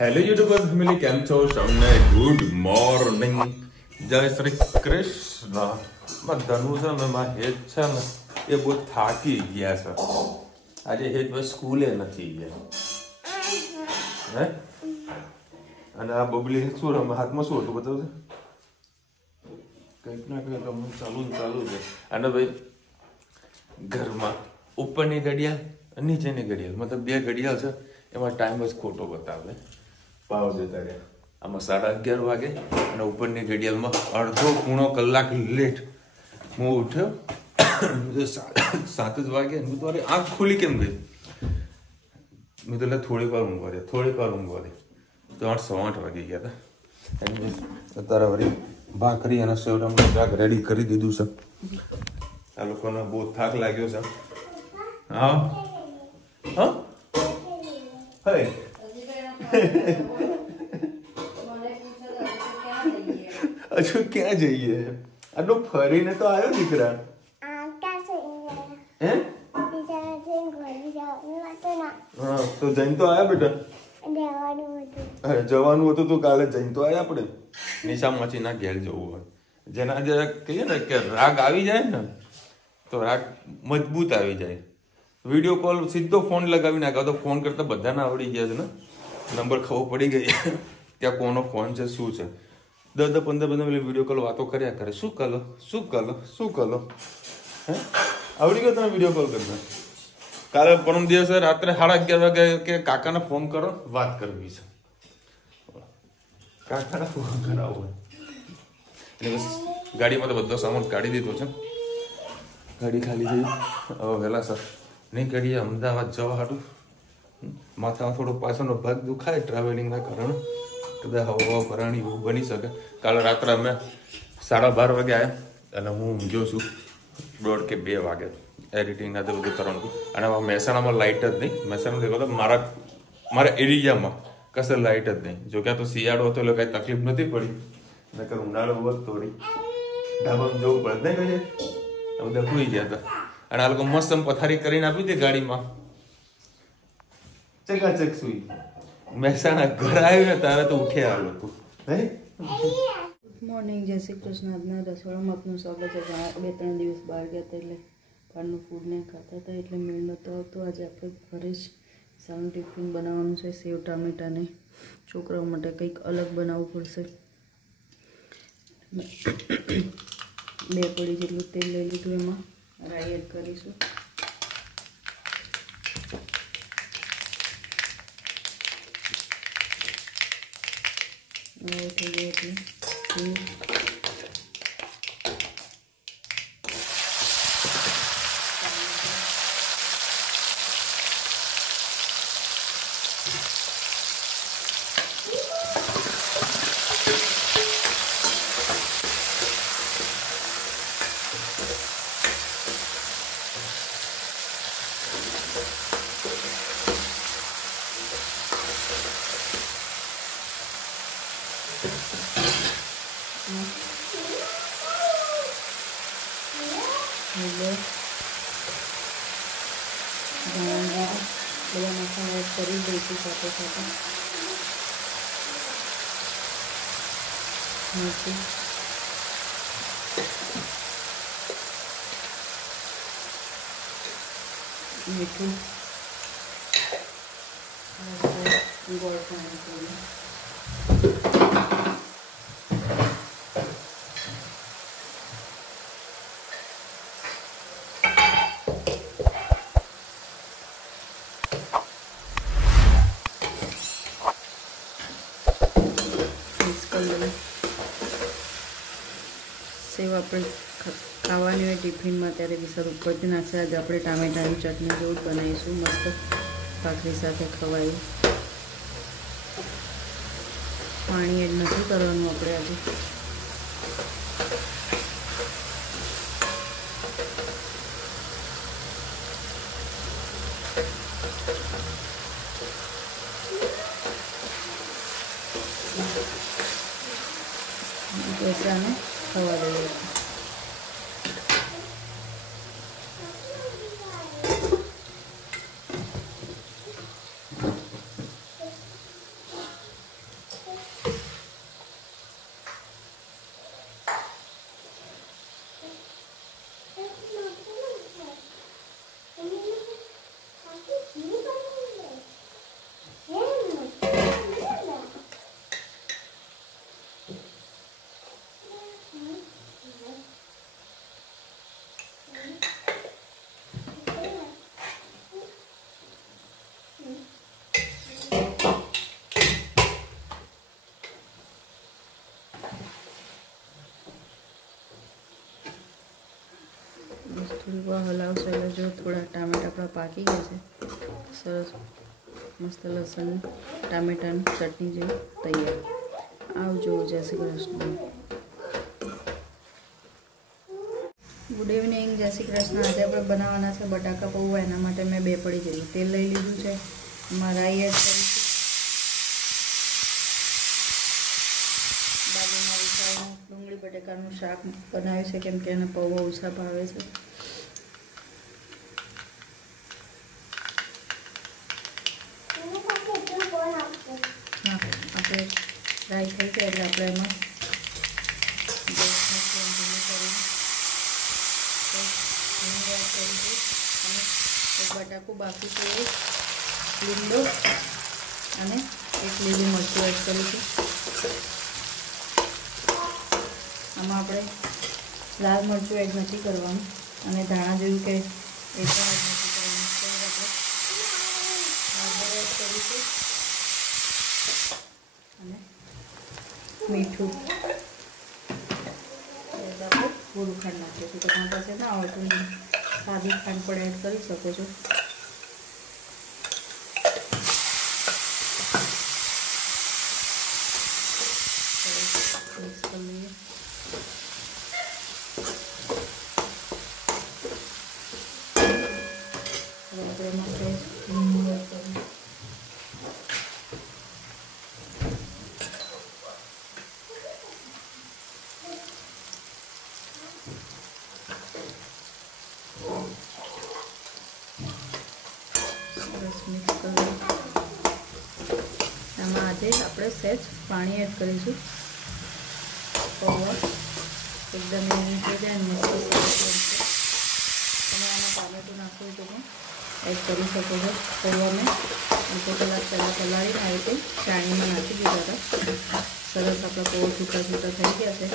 Hello YouTuber family, કેમ છો? તમને ગુડ મોર્નિંગ, જય શ્રી કૃષ્ણ. બધાનું છે ને માં હેત છે ને એ બહુ થાકી ગયા છે. આજે હેત બસ સ્કૂલે નથી ગયા હે. અને આ બબલી શું રમે? હાથમાં શું હતું બતાવશે? કંઈક ના કંઈક રમવું ચાલુ છે. અને ભાઈ ઘરમાં ઉપરની ઘડિયાળ નીચેની ઘડિયાળ, મતલબ બે ઘડિયાળ છે, એમાં ટાઈમ જ ખોટો બતાવે. પાવ જતા રહ્યા. આમાં 11:30 વાગે અને ઉપરની ઘડિયાળમાં અડધો પૂણો કલાક લેટ. હું ઉઠ્યો 7 જ વાગે. હું તો આંખ ખુલી કેમ ગઈ? મેં તો થોડીક વાર ઊંઘવા દે. તો 8:08 વાગી ગયા હતા. અત્યારે વળી ભાખરી અને સેવડાનું શાક રેડી કરી દીધું છે. આ લોકોને બહુ થાક લાગ્યો છે. હા હા હે હજુ ક્યાં જઈએ? આટલું ફરીને તો આવ્યો દીકરા. હે હા તો જઈને તો આવ્યા બેટા. જવાનું હતું તો કાલે જઈને તો આવ્યા આપણે. નિશા માસીના ઘેર જવું હોય, જેના જરા કહીએ ને કે રાગ આવી જાય ને તો રાગ મજબૂત આવી જાય. વિડીયો કોલ સીધો ફોન લગાવી નાખ્યો તો ફોન કરતા બધાને આવડી ગયા છે ને, નંબર ખબર પડી ગઈ ત્યાં કોનો ફોન છે શું છે. 10-15 મિનિટ વિડીયો કોલ વાતો કર્યા કરે. શું કરો હે આવડી ગયો તને વિડીયો કોલ કરતા? કાલે પરમ દિવસે રાત્રે 11:30 વાગે કે કાકાને ફોન કરો, વાત કરવી છે. કાકાને ફોન કરાવો એટલે બસ ગાડીમાં તો બધો સામાન કાઢી દીધો છે. ગાડી ખાલી થઈ. હવે વહેલા સર નહીં કરીએ અમદાવાદ જવા હાટું. માથામાં થોડો પાછળનો ભાગ દુખાય ટ્રાવેલિંગના કારણે, કદાચ હવા ભરાણી એવું બની શકે. કાલે રાત્રે અમે 12:30 વાગે આવ્યા અને હું ઊંઘ્યો છું 1:30 કે 2 વાગે. એડિટિંગ બધું કરવાનું. અને મહેસાણામાં લાઇટ જ નહીં. મહેસાણામાં મારા એરિયામાં કશે લાઇટ જ નહીં. જો કે આ તો શિયાળો હતો એટલે કાંઈ તકલીફ નથી પડી. નકર ઉનાળો હોત થોડી ઢાબામાં જવું પડે નહીં. કહીએ બધા ખુઈ ગયા હતા. અને આ લોકો મસ્ત પથારી કરીને આપી હતી ગાડીમાં. ચકાચક સુઈ. મહેસાણા ઘર આવ્યું ને તારે તો ઉઠ્યા આ લોકો. ગુડ મોર્નિંગ, જય શ્રી કૃષ્ણ. આજના રસોડામાં આપનું સ્વાગત છે. 2-3 દિવસ બહાર ગયા હતા એટલે બહારનું ફૂડ ને ખાતા હતા એટલે મેળ નહોતો આવતો. આજે આપણે ઘરે જ સારું ટિફિન બનાવવાનું છે. સેવ ટામેટાને છોકરાઓ માટે કંઈક અલગ બનાવવું પડશે. 2 પડી જેટલું તેલ લઈ લીધું, એમાં રાઈ એડ કરીશું. થઈ ગયું એટલે બધા મસાલા એડ કરી દઈશું. સાથે મીઠું, ગોળ પણ એડ કરીએ. સેવ આપણે ખાવાની હોય ટિફિનમાં ત્યારે બી સર ઉપરથી નાખશે. આજે આપણે ટામેટાની ચટણી જેવું બનાવીશું, મસ્ત ભાખરી સાથે ખવાય. પાણી એડ નથી કરવાનું આપણે આજે. આને ખવા દઈએ. મસ્ત લસણ ટામેટાની ચટણી જેવી તૈયાર. આવજો. જય શ્રી કૃષ્ણ. Good evening. જય શ્રી કૃષ્ણ. આજે આપણે બનાવવાના છે બટાકા પૌવા. એના માટે મેં 2 પડી જેટલું તેલ લઈ લીધું છે. એમાં રાઈ એડ કરીશું. બાજુમાં વિચારનું ડુંગળી બટાકાનું શાક બનાવ્યું છે, કેમ કે એને પૌવા ઓછા ભાવે છે. હા, આપણે રાઈ થઈ જાય એટલે આપણે એમાં બટાકું બાકી છે, લીંબુ અને 1 લીલી મરચું એડ કરીશું. આમાં આપણે લાલ મરચું એડ નથી કરવાનું અને ધાણા જેવું કે એ પણ એડ નથી કરવાનું. આપણે એડ કરીશું અને મીઠું. આપણે થોડું ખાંડ નાખીશું. તો તમારી પાસે ના હોય તો સાદી ખાંડ પણ એડ કરી શકો છો. મિક્સ કરી લઈએ. હવે એમાં લીંબુ એડ કરીએ. મિક્સ કરી એમાં આજે આપણે સહેજ પાણી એડ કરીશું. પૌવા એકદમ ઈઝી થઈ જાય અને મસ્ત સરસ બનશે. તમે આમાં ટામેટું નાખવું તો પણ એડ કરી શકો છો. પૌવા મેં 2 કલાક પહેલાં પલાળીને આવી રીતે ચાણીમાં નાખી દીધા હતા. સરસ આપણા પૌવા છૂટા છૂટા થઈ ગયા છે.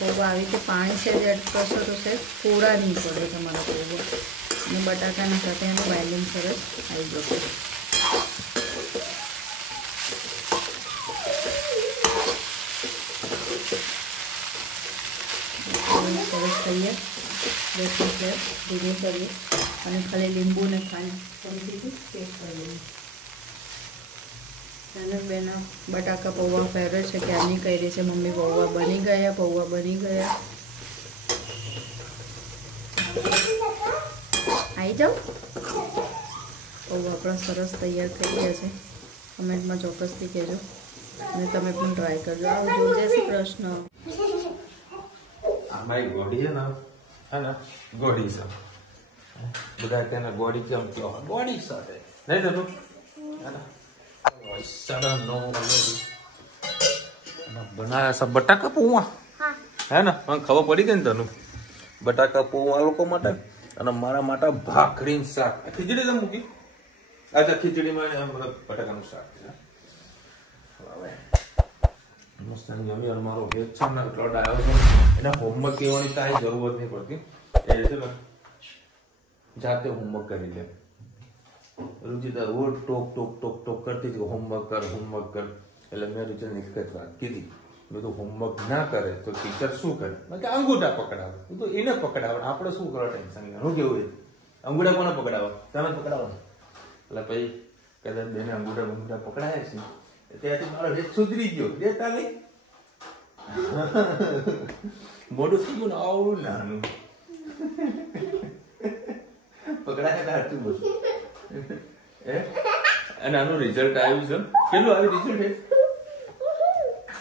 પૌવા આવી રીતે પાણી છે એડ કરશો તો સહેજ થોડા નહીં પડે તમારા પૌવા, અને બટાકાના સાથે એનું બાઇન્ડિંગ સરસ આવી જશે. સરસ તૈયાર. ગેસની ફ્લેમ ધીમી કરીએ અને ખાલી લીંબુ ને ખાંડ ફરીથી પેસ્ટ કરી લઈએ. અને બેના બટાકા પૌવા ફેવરેટ છે. ક્યારની કહી રહી છે મમ્મી પૌવા બની ગયા, પૌવા બની ગયા. આવી જાઓ. પૌવા આપણા સરસ તૈયાર થઈ ગયા છે. કમેન્ટમાં ચોક્કસથી કહેજો અને તમે પણ ટ્રાય કરજો. આવજો. જય શ્રી કૃષ્ણ. અમારી ગોળી છે ને ગોળી છે. બધા તેને ગોળી કેમ કહો? ગોળી સાથે નહીં થતું. બનાવ્યા છે બટાકા પૌવા. હે ને મને ખબર પડી ગઈ ને તને. બટાકા પૌવા લોકો માટે અને મારા માટે ભાખરી શાક. ખીચડી તો મૂકી. અચ્છા, ખીચડીમાં બટાકાનું શાક છે. મસ્ત જમી અને મારો વેચ છે ને એટલો ડાયો છે. એને હોમવર્ક કહેવાની કાંઈ જરૂરત નહીં પડતી. એ છે ને જાતે હોમવર્ક કરી લે. રુચિતા રોજ ટોક કરતી હતી હોમવર્ક કર. એટલે મેં રુચિતાને એક જ વાત કીધી, મેં તો હોમવર્ક ના કરે તો ટીચર શું કરે? મેં કે અંગૂઠા પકડાવે. તો એને પકડાવે, આપણે શું કરો ટેન્શન? હું કેવું છે અંગૂઠા કોને પકડાવો? તમે પકડાવો ને. એટલે પછી કદાચ બેને અંગૂઠા પકડાયા છે ત્યાંથી મારો વેચ સુધરી ગયો. દેતા નહીં મોઢું થઈ ગયું ને આવડું નાનું પકડાય સાચું બધું. અને આનું રિઝલ્ટ આવ્યું છે. કેટલું આવ્યું રિઝલ્ટ?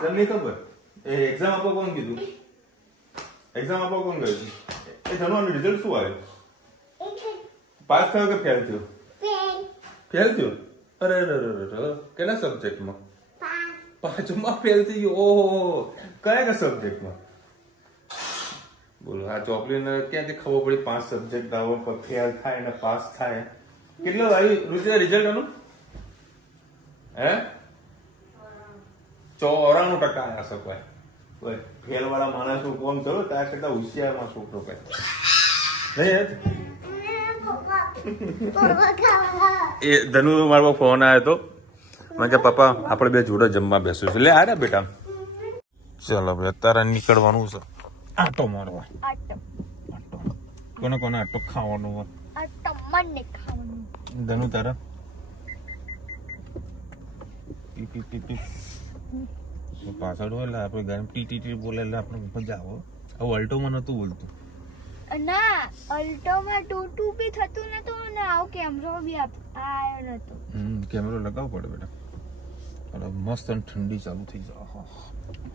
તમને ખબર? એ એક્ઝામ આપવા કોણ કીધું? એક્ઝામ આપવા કોણ ગયું? એ જાણો આનું રિઝલ્ટ શું આવ્યું? પાસ થયો કે ફેલ થયો? ફેલ થયો. અરે કેટલા સબ્જેક્ટમાં? 5માં ફેલ થઈ ગયો. ઓહો, કયા સબ્જેક્ટમાં? બોલો, આ ચોપડીને ક્યાંથી ખબર પડી 5 સબ્જેક્ટ આવો ફેલ થાય ને પાસ થાય? કેટલું આવ્યું રુચિ રિઝલ્ટ આનું? હે 94% આવ્યા છે. કોઈ ફેલ વાળા માણસનું કોમ કરો ત્યાં કરતા હોશિયારમાં છોકરો કહે એ ધનુ મારો ફોન આવ્યો હતો. મેં કે પપ્પા આપણે 2 જોડે જમવા બેસું છું. લે આ બેટા, ચલો ભાઈ અત્યારે નીકળવાનું છે. આટો મારવા. કોને આટો ખાવાનું હોય? ધનુ તારા ટી ટી ટી પાછળ હોય એટલે આપણે ગાડી ટી ટી ટી બોલે એટલે આપણે મજા આવે. હવે અલ્ટોમાં નતું બોલતું. ના અલ્ટોમાં ટૂટુ બી થતું નતું ને આવ કેમેરો બી આયો નતો. કેમેરો લગાવવો પડે બેટા. અને મસ્ત અને ઠંડી ચાલુ થઈ જાય.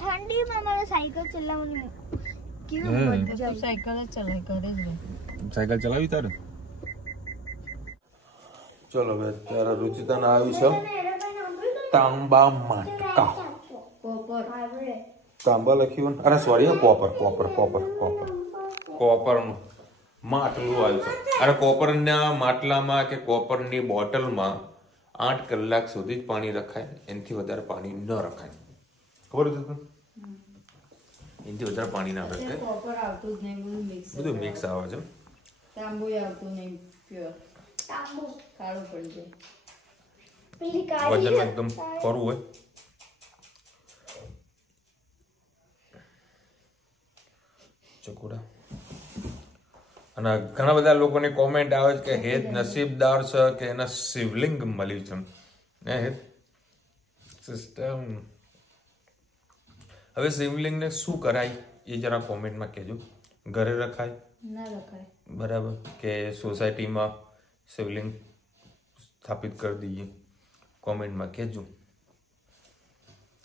ઠંડીમાં મારે સાયકલ ચલાવવાની કેવું મજા આવે. સાયકલ જ ચલાય કરે જ ને. સાયકલ ચલાવી તારે? ચલો હવે ત્યારે રુચિતાને આવી છે તાંબા માટકા. તાંબા લખ્યું અરે sorry copper copper copper copper કોપરનું માટલું આવ્યું છે. અને કોપરના માટલામાં કે કોપરની બોટલમાં 8 કલાક સુધી જ પાણી રખાય. એનાથી વધારે પાણી ન રખાય. ખબર છે તમને? એનાથી વધારે પાણી ના રખાય. કોપર આવતું જ નહીં, બધું મિક્સ આવે છે. તાંબુ આવતું નહીં, પ્યોર તાંબુ કાળું પડી જાય. પેલી વજન કાળી એકદમ ખરું હોય. ચકોડા. અને ઘણા બધા લોકોની કોમેન્ટ આવે છે કે હેત નસીબદાર છે કે એના શિવલિંગ મળી છે. હેત સિસ્ટમ. હવે શિવલિંગને શું કરાય એ જરા કોમેન્ટમાં કહેજો. ઘરે રખાય ના રખાય બરાબર કે સોસાયટીમાં શિવલિંગ સ્થાપિત કરી દઈએ? કોમેન્ટમાં કહેજો.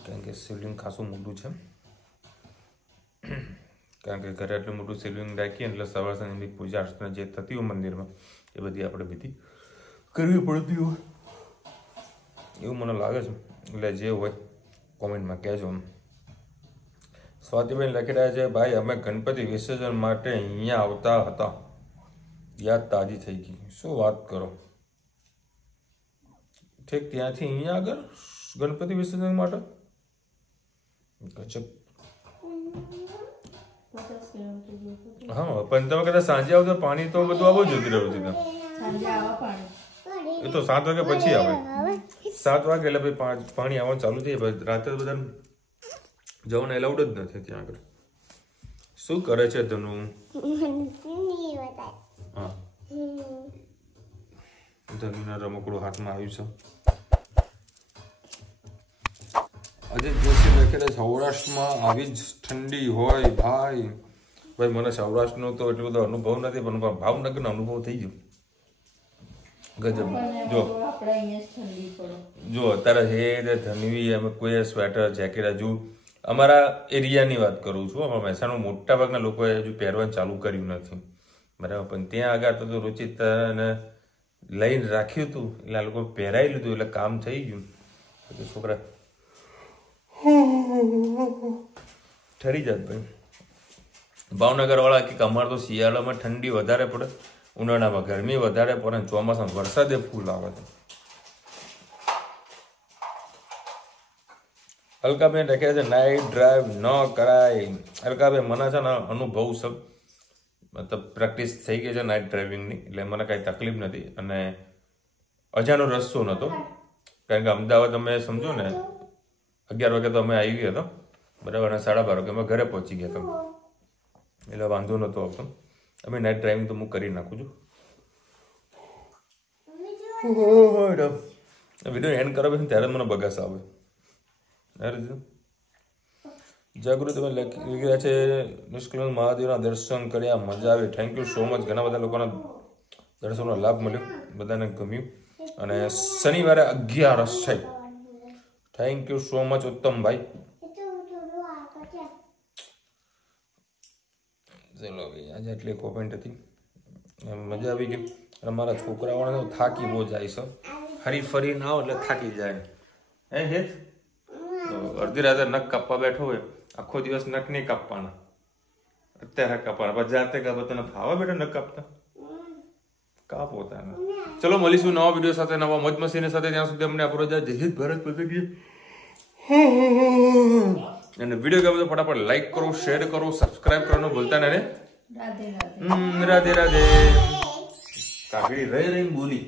કારણ કે શિવલિંગ ખાસું મોટું છે. કારણ કે ઘરે આટલું મોટું શિવલિંગ રાખીએ એટલે સવાર સાંજની પૂજા અર્ચના જે થતી હોય મંદિરમાં એ બધી આપણે વિધિ કરવી પડતી હોય એવું મને લાગે છે. એટલે જે હોય કોમેન્ટમાં કહેજો. સ્વાતિબેન લખી રહ્યા છે ભાઈ અમે ગણપતિ વિસર્જન માટે અહીંયા આવતા હતા, યાદ તાજી થઈ ગઈ. શું વાત કરો? ઠીક ત્યાંથી અહીંયા આગળ ગણપતિ વિસર્જન માટે? ગજબ. 50 કિલોમીટર. હા પણ તમે કદાચ સાંજે આવતો પાણી તો બધું આવવું જોઈતું રહ્યું છે. સાંજે આવા પાણી એ તો 7 વાગે પછી આવે. 7 વાગે એટલે ભાઈ પાણી આવવાનું ચાલુ થઈ જાય. રાત્રે બધા જવાનું એલાઉડ જ નથી ત્યાં આગળ. શું કરે છે ધનુ? હા ધનુના રમકડું હાથમાં આવ્યું છે. અજય જોશી લખેલા સૌરાષ્ટ્રમાં આવી જ ઠંડી હોય ભાઈ. ભાઈ મને સૌરાષ્ટ્રનો તો એટલો બધો અનુભવ નથી પણ ભાવનગરનો અનુભવ થઈ ગયો. ગજબ. જો આપણે અહીંયા ઠંડી પડે. જો અત્યારે હે ધનવી અમે કોઈ સ્વેટર જેકેટ હજુ અમારા એરિયાની વાત કરું છું. અમારા મહેસાણા મોટા ભાગના લોકોએ હજુ પહેરવાનું ચાલુ કર્યું નથી બરાબર. પણ ત્યાં આગળ તો રુચિતાને લઈને રાખ્યું હતું એટલે આ લોકો પહેરાવી લીધું એટલે કામ થઈ ગયું. છોકરા ઠરી જાત ભાઈ. ભાવનગર વાળા કે અમારે તો શિયાળામાં ઠંડી વધારે પડે, ઉનાળામાં ગરમી વધારે પડે, ચોમાસામાં વરસાદે ફૂલ આવે છે. અલકાબેન લખ્યા છે નાઇટ ડ્રાઈવ ન કરાય. અલકાબેન મને છે ને અનુભવ છે, મતલબ પ્રેક્ટિસ થઈ ગઈ છે નાઇટ ડ્રાઇવિંગની એટલે મને કાંઈ તકલીફ નથી. અને અજાનો રસ્તો નહોતો કારણ કે અમદાવાદ અમે સમજો ને 11 વાગે તો અમે આવી ગયા હતા બરાબર. અને 12:30 વાગે અમે ઘરે પહોંચી ગયા હતા એટલે વાંધો નહોતો આવતો. અમે નાઇટ ડ્રાઇવિંગ તો હું કરી નાખું છું. વિડીયો એન્ડ કરાવે છે ત્યારે મને બગાસ આવે. જાગૃતિ લખી રહ્યા છે નિષ્કલંક મહાદેવના દર્શન કર્યા મજા આવી. Thank you so much. ઘણા બધા લોકોના દર્શનનો લાભ મળ્યો, બધાને ગમ્યું. અને શનિવારે 11 છે. Thank you so much Uttambhai. ચલો ભાઈ આજે એટલી કોમેન્ટ હતી, મજા આવી ગઈ. અને મારા છોકરાઓને થાકી બહુ જાય છે, ફરી ફરી ના એટલે થાકી જાય. હે હેત અડધી રાતે નખ કાપવા બેઠો હોય, આખો દિવસ નખ નહીં કાપવાના, અત્યારે કાપવાના. જાતે કાપો તને ફાવા બેઠા નખ કાપતા કાપો તાને. ચલો મળીશું નવા વિડીયો સાથે, નવા મોજ મસ્તી સાથે. ત્યાં સુધી અમને આપણો જય હિન્દ ભારત પતંગી. અને વિડીયો ગમે તો ફટાફટ લાઈક કરો, શેર કરો, સબસ્ક્રાઇબ કરવાનું ભૂલતા નહીં. રાધે રાધે. રાધે રાધે. કાકડી રહી રહીને બોલી.